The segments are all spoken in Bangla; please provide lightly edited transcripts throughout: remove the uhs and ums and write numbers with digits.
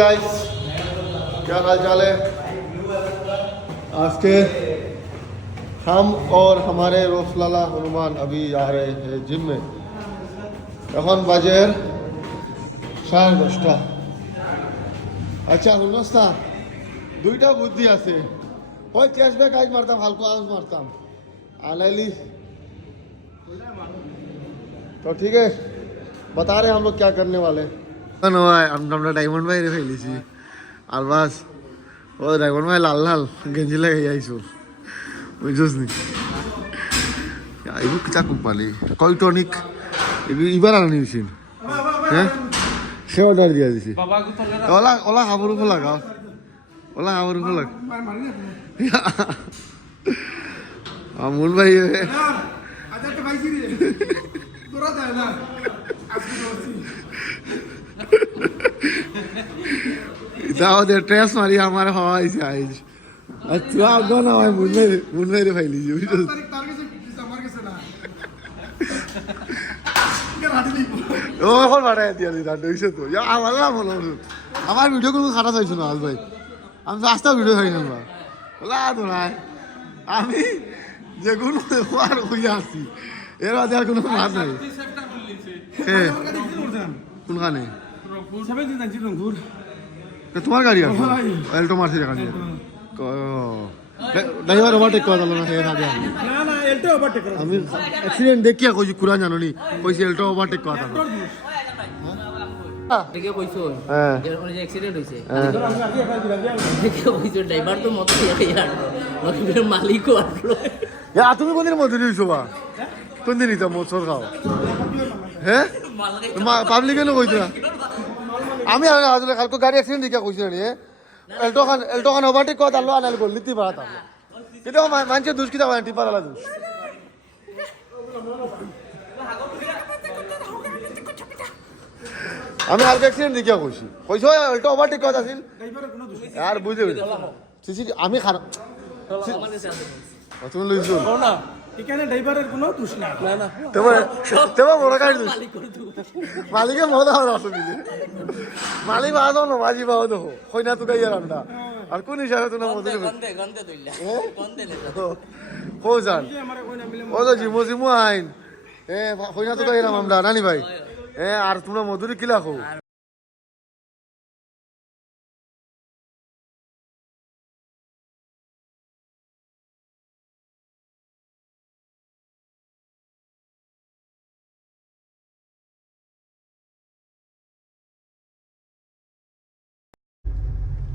गाइस, क्या हाल चाल है। आज के हम और हमारे रोसलाला हनुमान अभी जा रहे हैं जिम में। এখন বাজে 10:30। আচ্ছা শুনছ না, দুইটা বুদ্ধি আছে। ওই ক্যাশব্যাক আজ মারতাম, হালকা আজ মারতাম আলাইলি। तो ठीक है, बता रहे हम लोग क्या करने वाले। আমরা ডায়মন্ড ভাই রে ফেলেছি আর বাস ও ডায়মন্ড ভাই লাল লাল গেঞ্জি লাগাই আইছো বুঝছস নি। এগুলো কিটা কোম্পানি কয়টনিক এবার আনি মেশিন, হ্যাঁ সে অর্ডার দিয়ে দিছি। ওলা ওলা খাবার উপর লাগাও, ওলা খাবার উপর লাগ আমুল ভাই দাও দে ট্রেস মারি আমার হয় সাইজ। আচ্ছা আগো না ভাই মুন্নে রে ফাইলি জুই তো ও এখন বাড়ায় দিয়া দিতা দইছে তো ইয়া আমার না বলো আমার ভিডিও কোনো খারাপ হইছে না আজ ভাই, আমি রাস্তা ভিডিও খাই না বলা তো নাই আমি যে কোনো আর হইয়া আছি এর আগে আর কোনো মাছ নাই। হ্যাঁ কোনখানে তোমার গাড়ি আছে এলটো মারছে গাড়ি ড্রাইভার ওভারটেক করা গেল না আমি অ্যাক্সিডেন্ট দেখিয়া কইছি কুরা জানো নি কইছি এলটো ওভারটেক করা গেল দেখে কইছো যখন যে অ্যাক্সিডেন্ট হইছে দেখে কইছো ড্রাইভার তো মত দিয়ে আর নকিবের মালিকও আসলো। ইয়া তুমি কোন দিন মজুরি হইছো বা কোন দিন ইতা মোচর খাও হ্যাঁ পাবলিক কেন কইছো না আমি আসলে কালকে গাড়ি অ্যাক্সিডেন্ট দেখিয়া কইছি না এলটো খান ওভারটেক করা দালো আনাল গল লিতি বাত কিন্তু মানুষের দুষ কিতা হয় টিপার আলা দুষ। আমি আর অ্যাক্সিডেন্ট দেখিয়া কইছি কইছো এলটো ওভারটেক করা আছিল আর বুঝে সিসি আমি খারাপ তুমি লইছো না এখানে ড্রাইভারের কোনো দোষ না না তেবা বড় গাড়ি দোষ মালিকের মজা হলো আসলে মালিক বাদো না বাজি বাদো কইনা তো গাইয়া রান্না আর কোন হিসাবে তো না মজা গন্ধে গন্ধে দইলা গন্ধে লে কো জান ও তো জিমো আইন কইনা তো গাইয়া আমরা নানি ভাই আর তোমরা মধুরি কিলা খো।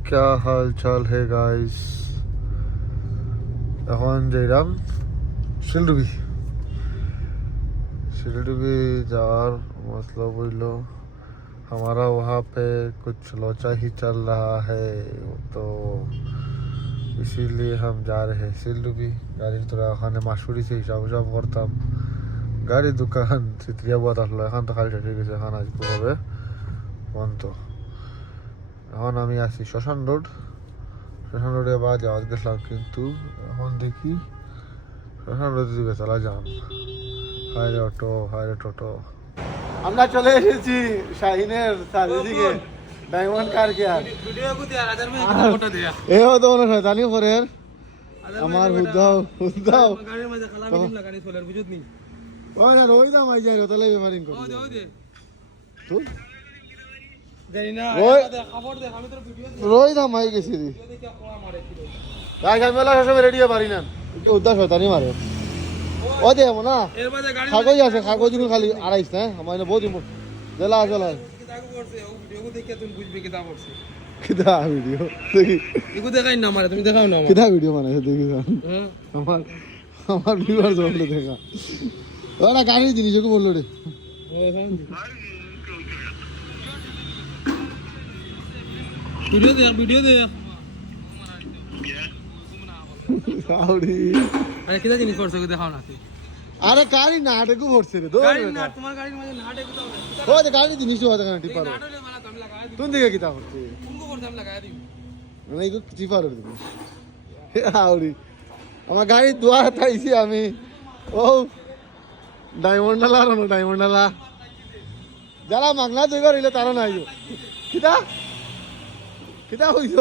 क्या हाल चाल है गाइस, এখন যাইলাম শিলডুবি যাওয়ার मतलब হইলো हमारा वहाँ पे कुछ लोचा ही चल रहा है तो इसीलिए हम जा रहे हैं শিলডুবি। গাড়ির তোরা ওখানে মাসুরি সেই হিসাব করতাম, গাড়ির দোকান চিত্রিয়া বাদ আসলো, এখন তো খালি ঠিক গেছে, এখন আজকে হবে বন্ধ। এখন আমি আছি শ্মশান রোডে আবার যাওয়া গেছিলাম কিন্তু এখন দেখি শ্মশান রোড দিকে চলা যাম। হায়রে অটো হায়রে টোটো। আমরা চলে এসেছি শাহিনের চারিদিকে ডায়মন্ড কার কেয়ার এ হতো না শয়তানি করে আমার হুদাও ওই না রই দাম আই যাই রতলাই বেমারিং করে তুই রই দাম আই গেছি রে গাই গাই মেলা সব রেডি পারি না উদ্দাস শয়তানি মারে ও দে না কাগজ আছে কাগজ খালি আড়াইশ না আমার বহুত জেলা জেলা কিতা ভিডিও দেখি এগু দেখাই না মারে তুমি দেখাও না কিতা ভিডিও বানাইছো দেখি আমার ভিউয়ার জন্য দেখা ওরা গাড়ি জিনিস কো বললো রে ভিডিও দে সাউরি আরে কিতা জিনিস করছো দেখাও না আরে গাড়ি নাটকও করছে রে গাড়ি না তোমার গাড়ির মাঝে নাটক দাও ও গাড়ি জিনিস তো আছে টিপার নাটকে মারা তুমি লাগাই দিও তুমি দেখে কিতা করতে কোনকো করতে আমি লাগাই দিই মানে এই টিপার রে তুমি আউরি আমার গাড়ি দুয়া তাইছি আমি ও ডায়মন্ডালা যারা মাগনা দুইবার হইলে তারা নাই কিতা কিতা হইছ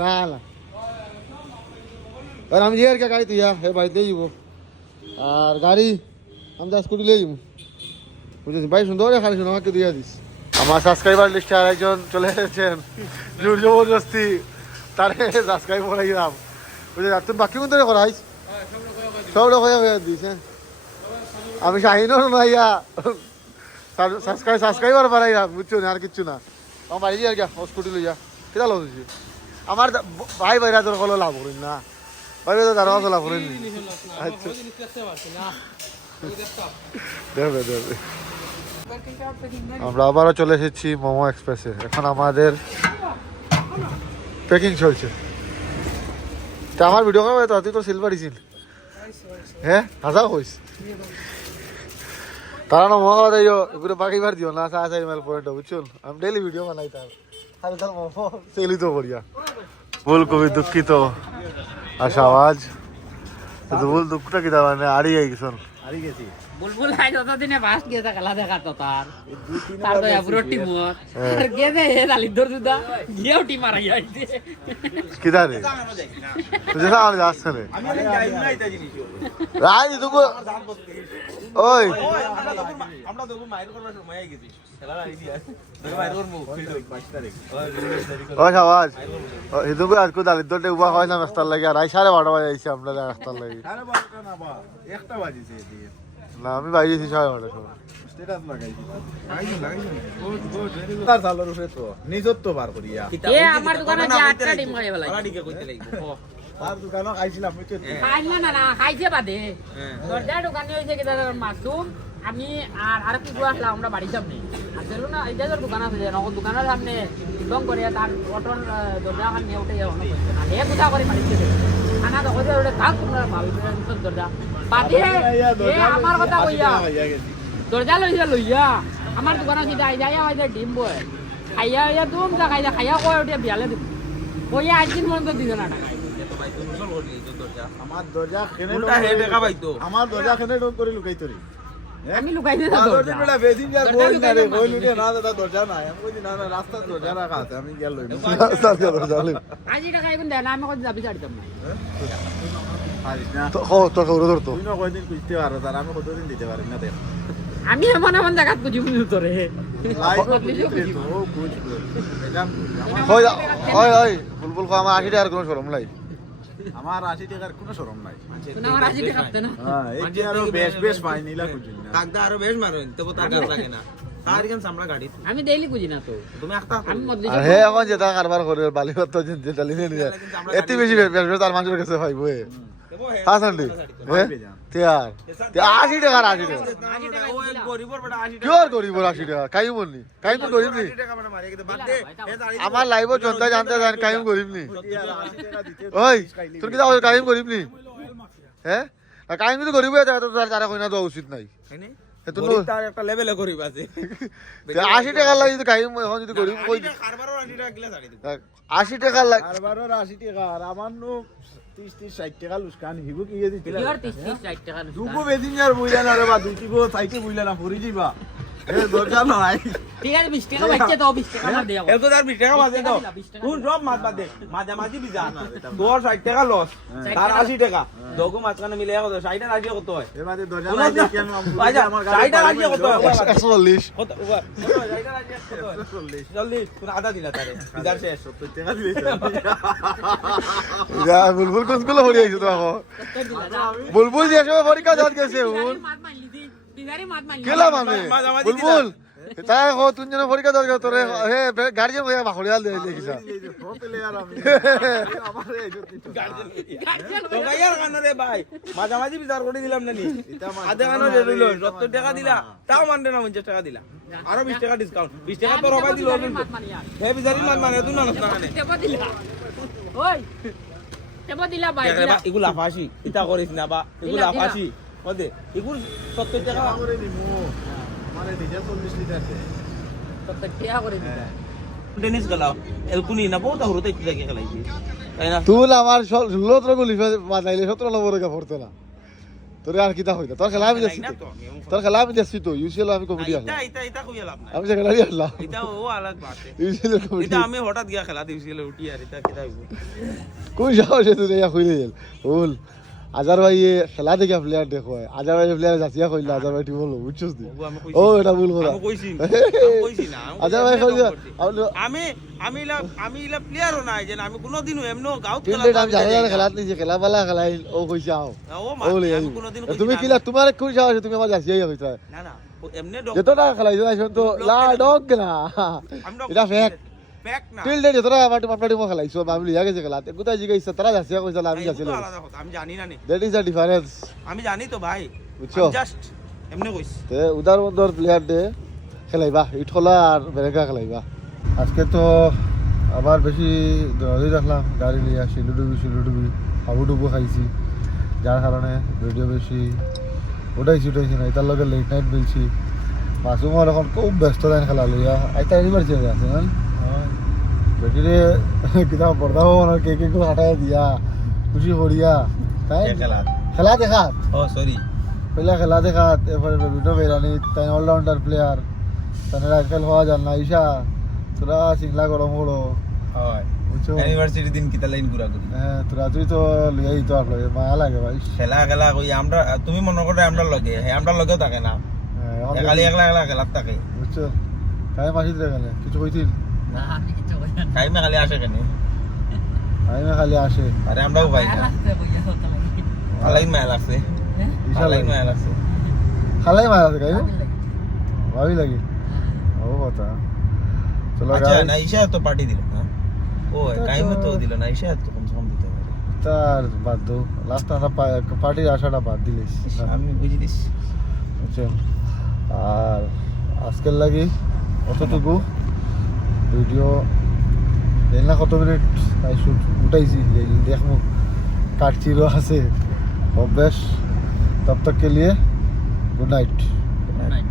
না না আর আমি যে আর গাড়ি তুইয়া হে বাড়িতে যাব আর গাড়ি আমি যা স্কুটি লিয়ে যাব বুঝেছি ভাই সুন্দর খালি শুনে আমাকে দিয়ে দিস আমার সাবস্ক্রাইবার লিস্টে আর একজন চলে এসেছেন জোর জবরদস্তি তারে সাবস্ক্রাইব করাই দাম বুঝে তুমি বাকি কোন ধরে করাইস সব লোক হয়ে দিস হ্যাঁ আমি শাহিনও নাইয়া সাবস্ক্রাইবার বাড়াই দাম বুঝছো না আর কিচ্ছু না আমার বাড়ি আর গিয়া স্কুটি লইয়া কেটা লোক হয়েছে আমার ভাই ভাইরা তোর কলো লাভ করিন না ভাই ভাই তারা কত লাভ করেন আচ্ছা দেবে দেবে আমরা আবারও চলে এসেছি মোমো এক্সপ্রেসে এখন আমাদের প্যাকিং চলছে তা আমার ভিডিও করা তো তুই তো সিলভার দিছিল হ্যাঁ হাজার হইস তারা না মোমো দিও এগুলো বাকি বার দিও না 4 মাইল পয়েন্ট বুঝছো আমি ডেইলি ভিডিও বানাই তার খালি তার মোমো সেলি তো করিয়া ভুল কবি দুঃখিত আশাওয়াজ ভুল দুঃখটা কি মানে আড়ি গেছন আরি গেছি বুলবুল আই যত দিনে ফার্স্ট গেছে খেলা দেখা তো তার তো পুরো টিম আর গেছে হে লালি দর দুদা গিয়েও টিম মারাই আইছে কিদা রে তুই যা আর যাচ্ছে রে আমি যাই নাই তা জিনিস রাই তুকো ওই আমরা তো মাইর করবার সময় আই গেছি খেলা আই দিয়া দেখো মাইর করব 5 তারিখ ওই আওয়াজ হিদুকো আজকে দালিদ দরতে উবা হয় না রাস্তার লাগি আর 12:30 বাজে আইছে আমরা রাস্তার লাগি 12:30 না বা একটা বাজিছে এদিকে না আমি বাইরেছি 12:30 সময় স্ট্যাটাস লাগাইছি লাগাইছি তার সালোর উপরে তো নিজত তো বার করিয়া এ আমার দোকানে যে 8টা ডিম খাই ফেলাই আড়াডিকে কইতে লাগবো তার দোকানে আইছিলাম বুঝছো খাইলা না না খাইছে বাদে দরজা দোকানে হইছে কি দাদা মাসুম আমি আর কি গুয়া আসলাম আমরা বাড়ি সামনে আসলে না এই যে দোকান আছে যে নগদ দোকানের সামনে দম করে তার অটোর দরজা খান নিয়ে উঠে যাও না কইছে না হে বুঝা করে বাড়িতে খানা তো কইছে ওটা কাজ তোমরা ভাবি দরজা বাদে এ আমার কথা কইয়া দরজা লইয়া আমার দোকানে সিধা আই যায় আই যায় ডিম বয় খাইয়া ইয়া তুম যা খাইয়া কই ওটা বিয়ালে দিব কইয়া আজদিন পর্যন্ত দিবে না টাকা আমার দরজা কেনে উল্টা হে দেখা পাইতো আমার দরজা কেনে ডক করে লুকাই তোরি আমি লুকাই দিতে দরজা দরজা বেদিনজার বই না রে বই লুকে না দাদা দরজা নাই আমি কই না না রাস্তা দরজা রাখা আছে আমি গেল লই রাস্তার কথা জানি আজি টাকা এখন দেয় না আমি কই যাবি ছাড়তাম না পারিস না তো ও তো ওরে ধরতো তুই না কয়দিন কুইতে পারো তার আমি কতদিন দিতে পারি না দেখ আমি এমন এমন জায়গাত বুঝি বুঝি তোরে লাইভ তো ও কুইত এলাম ওই ওই ওই বুলবুল কো আমার 80 টাকার কোনো শরম নাই আমার 80 টাকার কোনো শরম নাই তুই আমার আজি টাকা না হ্যাঁ এই যে আরো বেশ পাই নিলা কুজিন না কাগদা আরো বেশ মারুন তবু তার কাজ লাগে না তার কেন সামরা গাড়ি আমি ডেইলি বুঝি না তো তুমি একটা আমি মধ্যে আর হে এখন যেটা কারবার করে বালিপত্র যে ডালি নিয়ে এত বেশি বেশ তার মানুষের কাছে পাইবো হাসান দি হ্যাঁতিয়ার 80 টাকা 80 টাকা ও এক গরিবর বড় 80 কি আর করিব 80 টাকা কাই বলনি কাই তো গরিব নি টাকা বড় মারি কিন্তু বাদ দে আমার লাইভ জনতা জানতে জান কাই গরিব নি 80 টাকা দিতে ওই তুই কি কাই গরিব নি হ্যাঁ কাই কিন্তু গরিব হয়ে তো তারা কইনা দেওয়া উচিত নাই হয়নি এতো গরিব তার একটা লেভেলে গরিব আছে 80 টাকা লাগে কাই এখন যদি গরিব কই কারবারও 80 টাকা কিলা ছাড়ি দিব 80 টাকা লাগে আর 80 টাকা আর আমার নো 30 60 টাকা লুস্কান হিবু কি দিতে ইয়ার 30 60 টাকা দুগো বেদিনজার বইলা না রে বা দুটি গো সাইকে বইলা না পরি দিবা এ দরজা নাই ঠিক আছে 20 টাকা বাচ্চা দাও 20 টাকা আমার দেও এত তার 20 টাকা বাজে দাও কোন সব মাছ বাদ দে মাঝামাঝি বিজা তোর 60 টাকা লস তার 80 টাকা দগো মাঝখানে মিলে কত 60 আর 80 কত হয় এ মাঝে দরজা নাই দেখি আমি আচ্ছা আমার 60 আর 80 কত হয় 140 কত ওভার 60 আর 80 কত হয় জলদি তুমি আধা দিলা তারে বিদার শেষ 70 টাকা দিবে ইয়া বুলবুল কোন স্কুলে পড়ি আইছো তো এখন বুলবুল যে সময় পরীক্ষা দাঁত গেছে উন মাত মারলি দি বিজারি মাত মারলি কেলা মানে বুলবুল তাই হো তুই যেন পরীক্ষা দাঁত গেছে তোরে হে গার্জিয়ান হইয়া বাখড়িয়াল দে দেখিছা হোটেলে আর আমি আমার এই জুতি তো তো গায়ার কানে রে ভাই মাঝামাঝি বিচার করে দিলাম না নি আধা কানে রে রইলো 70 টাকা দিলা তাও মানতে না 50 টাকা দিলা আরো 20 টাকা ডিসকাউন্ট 20 টাকা তো রবাই দিল মাত মারি আর হে বিজারি মান মানে তুই না না তেবা দিলা ওই তেবা দিলা ভাই দিলা এগুলা ফাঁসি ইতা করিস না বা এগুলা ফাঁসি ওদে এগুল 70 টাকা করে দিমু আমারে নিজে 40 লিটার দে 70 টাকা করে দিলা টেনিস খেলাও এলকুনি না বহুত হরতে কি লাগে খেলাইছি তাই না তুই আমার 16 গুলি বাজাইলে 17 নম্বরে কা পড়তো না তোরে আর কিতা হইতা তোর খেলা আমি দেখছি না তো। তো, আমি তোর খেলা আমি দেখছি তো ইউসিএল আমি কমেডি এটা আসলাম এটা এটা কইয়া লাভ নাই আমি যে খেলারই আসলাম এটা ও আলাদা বাত ইউসিএল কমেডি এটা আমি হঠাৎ গিয়া খেলা দিয়েছিল উঠি আর এটা কেটা হইব কোন সাহসে তুই ইয়া কইলে গেল বল আজার ভাই খেলা দেখে প্লেয়ার দেখো আজার ভাই প্লেয়ার যাচিয়া কইলা আজার ভাই ঠিক বলো বুঝছস তুই ওগো আমি ও কইছি এটা ভুল কথা আমি কইছি না আমি আজার ভাই কইলা আমি ইলা প্লেয়ারও নাই যে আমি কোনোদিনও এমনো গাউত ফিল্ডে নাম জানা জানা খেলা নিছে খেলা বালা খেলাই ও কইছে আও ও মা ও লই আমি আই কোনোদিন তুমি কিলা তোমার কোন সাহসে তুমি আমার যাচিয়া কইতা না না এমনে যেতটা খেলাইছো আইছো তো লা ডগ না এটা ফেক ব্যাক না ফিল্ডে যেতটা আমার আপনার টিমও খেলাইছো আমি লিয়া গেছে খেলাতে কোথায় জিগাইছে তারা যাচিয়া কইছে আমি এটা যাচিয়া তো আলাদা কথা আমি জানি না নি দ্যাট ইজ আ ডিফারেন্স আমি জানি তো ভাই বুঝছো জাস্ট এমনে কইছি তে উদার মধ্যর প্লেয়ার দে খেলাইবা ইটখলা আর বেরেকা খেলাইবা আজকে তো আবার বেশি দৌড়াদৌড়ি রাখলাম গাড়ি নিয়ে আসি লুডুবি হাবুডুবু খাইছি যার কারণে ভিডিও বেশি উঠাইছি না এটার লগে লেট নাইট মিলছি মাসুমর এখন খুব ব্যস্ত দেন খেলা লইয়া আইতা ইউনিভার্সিটি আছে না বেটিরে কিতাব পড়তাও ওনার কে কে হাঁটাই দিয়া খুশি করিয়া তাই খেলা খেলা দেখা ও সরি পহলা খেলা দেখা এরপরে বিভিন্ন বেরানি তাই অলরাউন্ডার প্লেয়ার তাদের আজকাল হওয়া যান না ঈশা তোরা চিংলা গরম করো হয় বুঝছো ইউনিভার্সিটি দিন কিতা লাইন ঘুরা ঘুরি হ্যাঁ তোরা তুই তো লিয়ে দিত আপনার মায়া লাগে ভাই খেলা কই আমরা তুমি মনে করে আমরা লগে হ্যাঁ আমরা লগেও থাকে না হ্যাঁ, এখন খালি একলা খেলাত থাকে বুঝছো তাই মাসিদ রে গেলে কিছু কইছিল না আমি কিছু কই না টাইমে খালি আসে কেন আমি খালি আসে আরে আমরাও ভাই মায়া লাগছে বইয়া হতো লাগে খালাই মায়া লাগছে ঈশা খালাই লাগে মায়া লাগছে খালাই মায়া আছে কাইও ভাবি লাগে ও কথা চলো আচ্ছা guys, না ঈশা তো পার্টি দিল না ও টাইমে তো দিল না ঈশা তো কম সে কম দিতে পারে তার বাদ দাও লাস্ট আমরা পার্টির আশাটা বাদ দিলিস আমি বুঝি দিস বুঝছেন আর আজকের লাগি অতটুকু ভিডিও দেখ না কত মিনিট তাই শুট উঠাইছি দেখবো কাটছিরও আছে অভ্যাস তব তক কে লিয়ে গুড নাইট নাইট